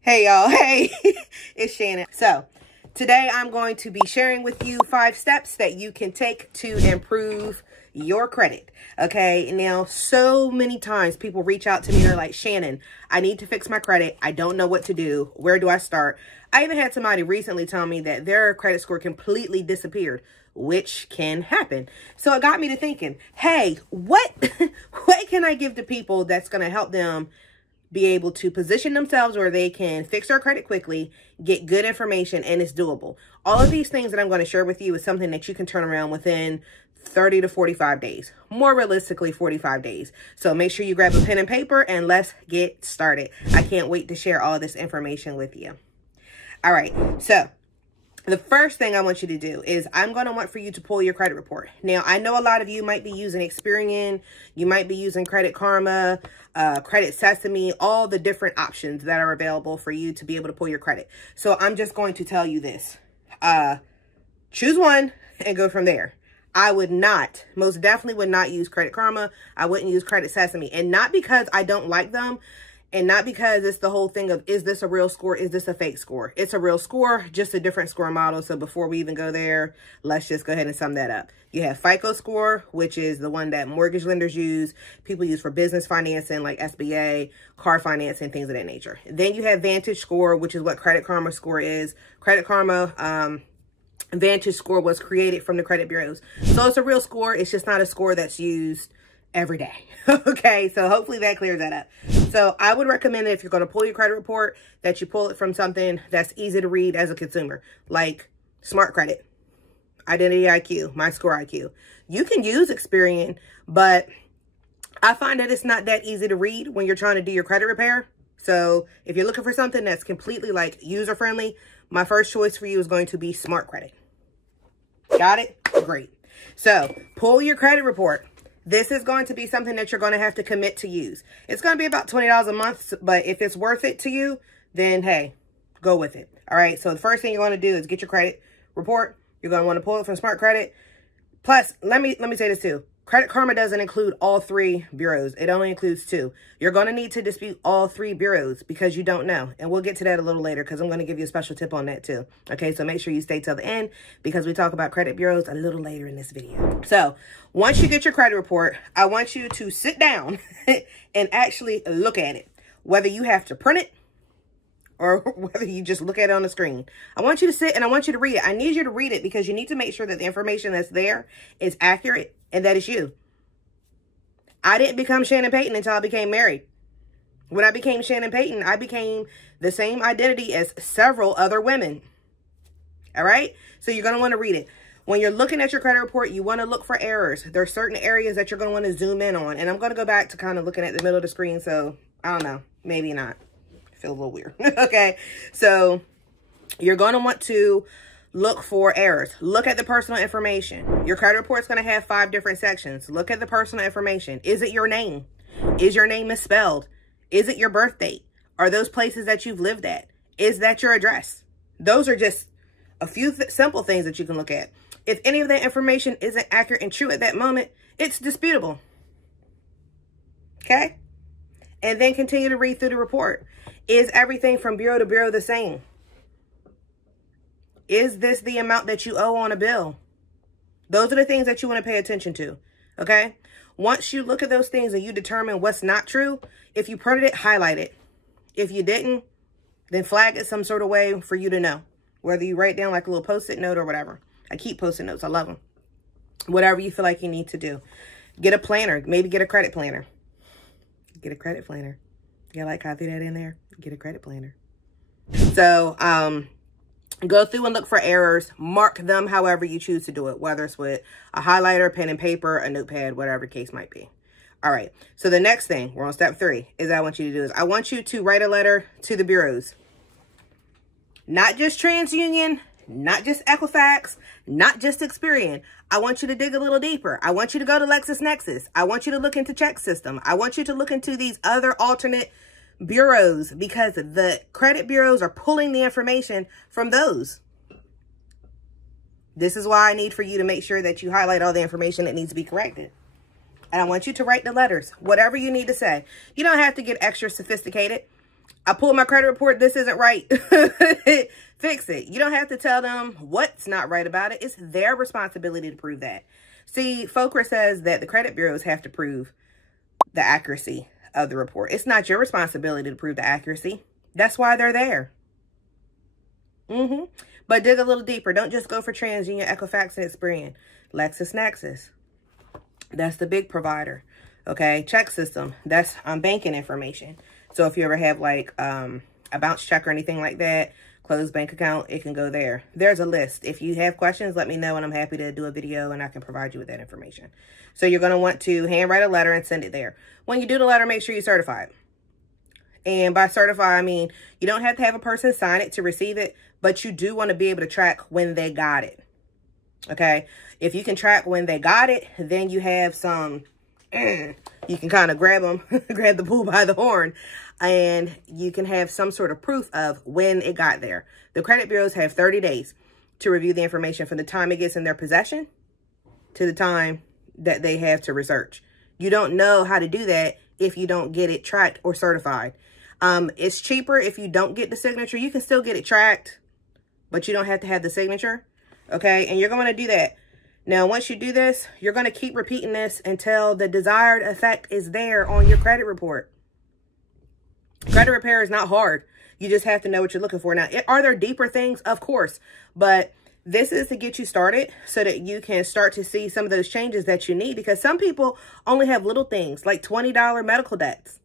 Hey y'all, hey, it's Shannon. So today I'm going to be sharing with you 5 steps that you can take to improve your credit. Okay, now so many times people reach out to me and they're like, Shannon, I need to fix my credit. I don't know what to do. Where do I start? I even had somebody recently tell me that their credit score completely disappeared, which can happen. So it got me to thinking, hey, what can I give to people that's going to help them be able to position themselves where they can fix their credit quickly, get good information, and it's doable. All of these things that I'm going to share with you is something that you can turn around within 30 to 45 days. More realistically, 45 days. So make sure you grab a pen and paper and let's get started. I can't wait to share all this information with you. All right, so the first thing I want you to do is I'm going to want for you to pull your credit report. Now, I know a lot of you might be using Experian, you might be using Credit Karma, Credit Sesame, all the different options that are available for you to be able to pull your credit. So I'm just going to tell you this. Choose one and go from there. I would not, most definitely would not use Credit Karma. I wouldn't use Credit Sesame. And not because I don't like them. And not because it's the whole thing of, is this a real score? Is this a fake score? It's a real score, just a different score model. So before we even go there, let's just go ahead and sum that up. You have FICO score, which is the one that mortgage lenders use. People use for business financing like SBA, car financing, things of that nature. Then you have Vantage score, which is what Credit Karma score is. Credit Karma, Vantage score was created from the credit bureaus. So it's a real score. It's just not a score that's used every day. Okay, so hopefully that clears that up. So I would recommend that if you're going to pull your credit report, that you pull it from something that's easy to read as a consumer, like Smart Credit, Identity IQ, My Score IQ. You can use Experian, but I find that it's not that easy to read when you're trying to do your credit repair. So if you're looking for something that's completely like user-friendly, my first choice for you is going to be Smart Credit. Got it? Great. So pull your credit report. This is going to be something that you're going to have to commit to use. It's going to be about $20 a month, but if it's worth it to you, then hey, go with it. All right. So the first thing you're going to do is get your credit report. You're going to want to pull it from Smart Credit. Plus, let me say this too. Credit Karma doesn't include all 3 bureaus. It only includes 2. You're going to need to dispute all 3 bureaus because you don't know. And we'll get to that a little later because I'm going to give you a special tip on that too. Okay, so make sure you stay till the end because we talk about credit bureaus a little later in this video. So once you get your credit report, I want you to sit down and actually look at it. Whether you have to print it or whether you just look at it on the screen. I want you to sit and I want you to read it. I need you to read it because you need to make sure that the information that's there is accurate and that it's you. I didn't become Shannon Payton until I became married. When I became Shannon Payton, I became the same identity as several other women. All right? So you're going to want to read it. When you're looking at your credit report, you want to look for errors. There are certain areas that you're going to want to zoom in on. And I'm going to go back to kind of looking at the middle of the screen. So I don't know. Maybe not. I feel a little weird. Okay. So you're going to want to look for errors. Look at the personal information. Your credit report is going to have 5 different sections. Look at the personal information. Is it your name? Is your name misspelled? Is it your birth date? Are those places that you've lived at? Is that your address? Those are just a few simple things that you can look at. If any of that information isn't accurate and true at that moment, it's disputable. Okay? And then continue to read through the report. Is everything from bureau to bureau the same? Is this the amount that you owe on a bill? Those are the things that you want to pay attention to, okay? Once you look at those things and you determine what's not true, if you printed it, highlight it. If you didn't, then flag it some sort of way for you to know. Whether you write down like a little Post-it note or whatever. I keep Post-it notes. I love them. Whatever you feel like you need to do. Get a planner. Maybe get a credit planner. Get a credit planner. Yeah, like how I threw that in there. Get a credit planner. So, go through and look for errors. Mark them however you choose to do it, whether it's with a highlighter, pen and paper, a notepad, whatever the case might be. All right. So the next thing, we're on step 3, is I want you to do is I want you to write a letter to the bureaus. Not just TransUnion, not just Equifax, not just Experian. I want you to dig a little deeper. I want you to go to LexisNexis. I want you to look into ChexSystem. I want you to look into these other alternate bureaus because the credit bureaus are pulling the information from those. This is why I need for you to make sure that you highlight all the information that needs to be corrected. And I want you to write the letters, whatever you need to say. You don't have to get extra sophisticated. I pulled my credit report. This isn't right. Fix it. You don't have to tell them what's not right about it. It's their responsibility to prove that. See, FOCRA says that the credit bureaus have to prove the accuracy of the report. It's not your responsibility to prove the accuracy. That's why they're there. But dig a little deeper. Don't just go for TransUnion, Equifax, and Experian. LexisNexis. That's the big provider. Okay. Check system. That's banking information. So if you ever have like a bounce check or anything like that, closed bank account, it can go there. There's a list. If you have questions, let me know and I'm happy to do a video and I can provide you with that information. So you're going to want to handwrite a letter and send it there. When you do the letter, make sure you certify it. And by certify, I mean, you don't have to have a person sign it to receive it, but you do want to be able to track when they got it. Okay. If you can track when they got it, then you have some, you can kind of grab them, grab the bull by the horn, and you can have some sort of proof of when it got there. The credit bureaus have 30 days to review the information from the time it gets in their possession to the time that they have to research. You don't know how to do that if you don't get it tracked or certified. It's cheaper if you don't get the signature. You can still get it tracked, but you don't have to have the signature. Okay. And you're going to do that. Now, once you do this, you're going to keep repeating this until the desired effect is there on your credit report. Credit repair is not hard. You just have to know what you're looking for. Now, are there deeper things? Of course. But this is to get you started so that you can start to see some of those changes that you need. Because some people only have little things like $20 medical debts,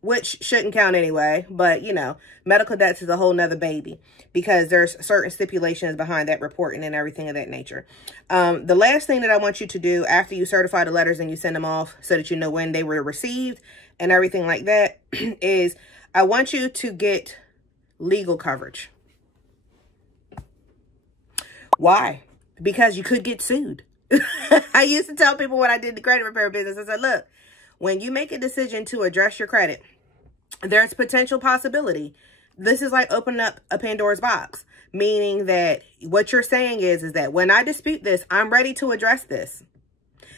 which shouldn't count anyway. But, you know, medical debts is a whole nother baby because there's certain stipulations behind that reporting and everything of that nature. The last thing that I want you to do after you certify the letters and you send them off so that you know when they were received and everything like that is I want you to get legal coverage. Why? Because you could get sued. I used to tell people when I did the credit repair business, I said, look, when you make a decision to address your credit, there's potential possibility. This is like opening up a Pandora's box, meaning that what you're saying is that when I dispute this, I'm ready to address this.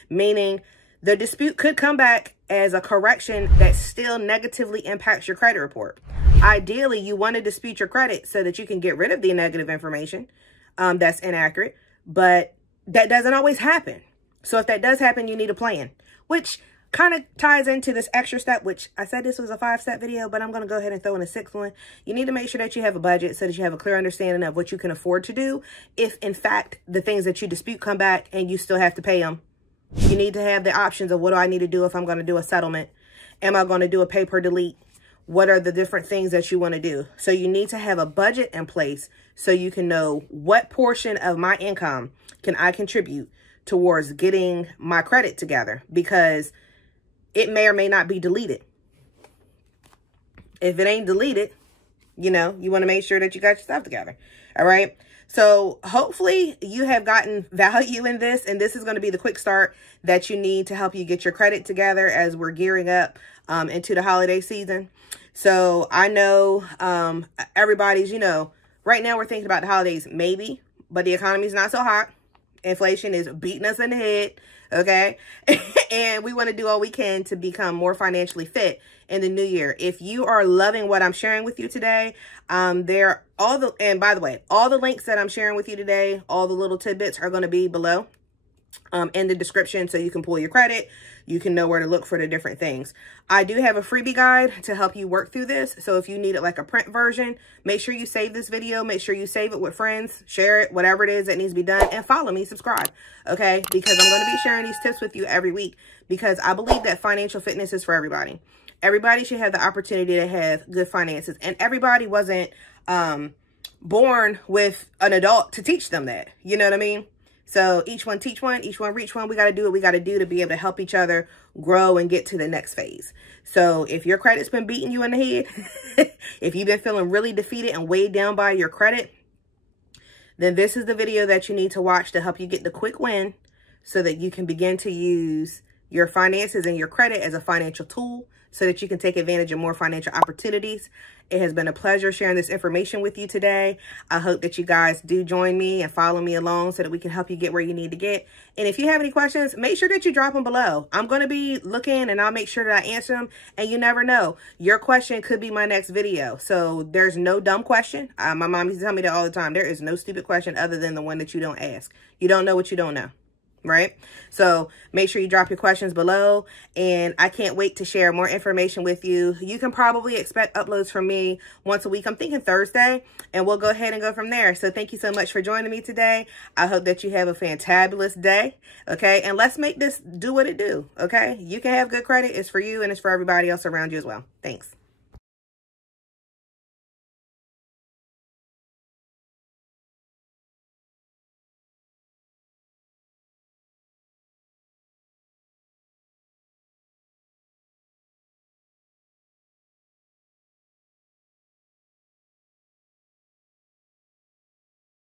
Meaning the dispute could come back as a correction that still negatively impacts your credit report. Ideally, you want to dispute your credit so that you can get rid of the negative information that's inaccurate, but that doesn't always happen. So if that does happen, you need a plan, which kind of ties into this extra step, which I said this was a 5-step video, but I'm going to go ahead and throw in a 6th one. You need to make sure that you have a budget so that you have a clear understanding of what you can afford to do. If in fact, the things that you dispute come back and you still have to pay them, you need to have the options of what do I need to do if I'm going to do a settlement? Am I going to do a pay per delete? What are the different things that you want to do? So you need to have a budget in place so you can know what portion of my income can I contribute towards getting my credit together, because it may or may not be deleted. If it ain't deleted, you know, you want to make sure that you got your stuff together. All right. So hopefully you have gotten value in this, and this is going to be the quick start that you need to help you get your credit together as we're gearing up into the holiday season. So I know everybody's, you know, right now we're thinking about the holidays, maybe, but the economy is not so hot. Inflation is beating us in the head. Okay. And we want to do all we can to become more financially fit in the new year. If you are loving what I'm sharing with you today, and by the way, all the links that I'm sharing with you today, all the little tidbits are going to be below in the description, so you can pull your credit. You can know where to look for the different things. I do have a freebie guide to help you work through this. So if you need it like a print version, make sure you save this video. Make sure you save it with friends, share it, whatever it is that needs to be done, and follow me, subscribe. Okay. Because I'm going to be sharing these tips with you every week, because I believe that financial fitness is for everybody. Everybody should have the opportunity to have good finances, and everybody wasn't born with an adult to teach them that. You know what I mean? So each one teach one, each one reach one. We got to do what we got to do to be able to help each other grow and get to the next phase. So if your credit's been beating you in the head, if you've been feeling really defeated and weighed down by your credit, then this is the video that you need to watch to help you get the quick win so that you can begin to use your finances and your credit as a financial tool so that you can take advantage of more financial opportunities. It has been a pleasure sharing this information with you today. I hope that you guys do join me and follow me along so that we can help you get where you need to get. And if you have any questions, make sure that you drop them below. I'm going to be looking and I'll make sure that I answer them. And you never know, your question could be my next video. So there's no dumb question. My mom used to tell me that all the time. There is no stupid question other than the one that you don't ask. You don't know what you don't know. Right? So make sure you drop your questions below, and I can't wait to share more information with you. You can probably expect uploads from me once a week. I'm thinking Thursday, and we'll go ahead and go from there. So thank you so much for joining me today. I hope that you have a fantabulous day. Okay. And let's make this do what it do. Okay. You can have good credit. It's for you and it's for everybody else around you as well. Thanks.